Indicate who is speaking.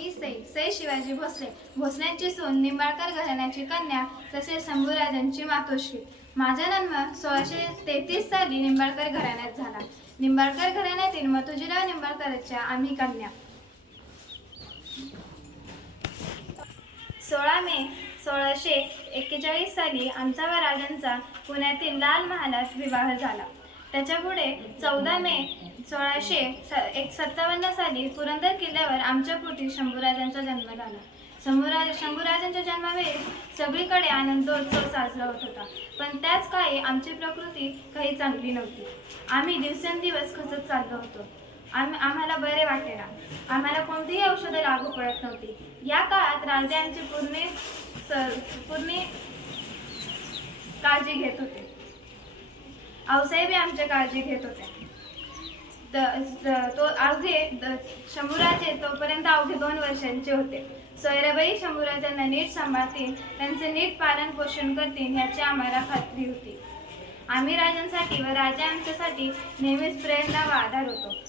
Speaker 1: मी सई सई शिवाजी भोसले. भोसल्यांची सून निंबाळकर घराण्याची कन्या तसेच शंभूराजांची मातोश्री. माझा जन्म सोळाशे तेहतीस साली निंबाळकर घराण्यात झाला. निंबाळकर घराण्यातील मथुजीराव निंबाळकरच्या आम्ही कन्या. सोळा मे सोळाशे एक्केचाळीस साली आमचा व राजांचा पुण्यातील लाल महालात विवाह झाला. त्याच्यापुढे चौदा मे सोळाशे स एक सत्तावन्न साली पुरंदर किल्ल्यावर आमच्या पोटी शंभूराजांचा जन्म झाला. शंभूराज शंभूराजांच्या जन्मावेळी सगळीकडे आनंदोत्सव साजरा होत होता. पण त्याच काळी आमची प्रकृती काही चांगली नव्हती. आम्ही दिवसेंदिवस खचत चाललो होतो. आम आम्हाला बरे वाटेना. आम्हाला कोणतीही औषधं लागू पडत नव्हती. या काळात राजे यांची पूर्णे स काळजी घेत होते. आऊसाहेबी आमची काळजी घेत होते. तो अवघे द- शंभूराजे तोपर्यंत अवघे दोन वर्षांचे होते. सोयराबाई शंभूराजांना नीट सांभाळतील त्यांचे नीट पालन पोषण करतील ह्याची आम्हाला खात्री होती. आम्ही राजांसाठी व राजा आमच्यासाठी नेहमीच प्रेरणा व आधार होतो.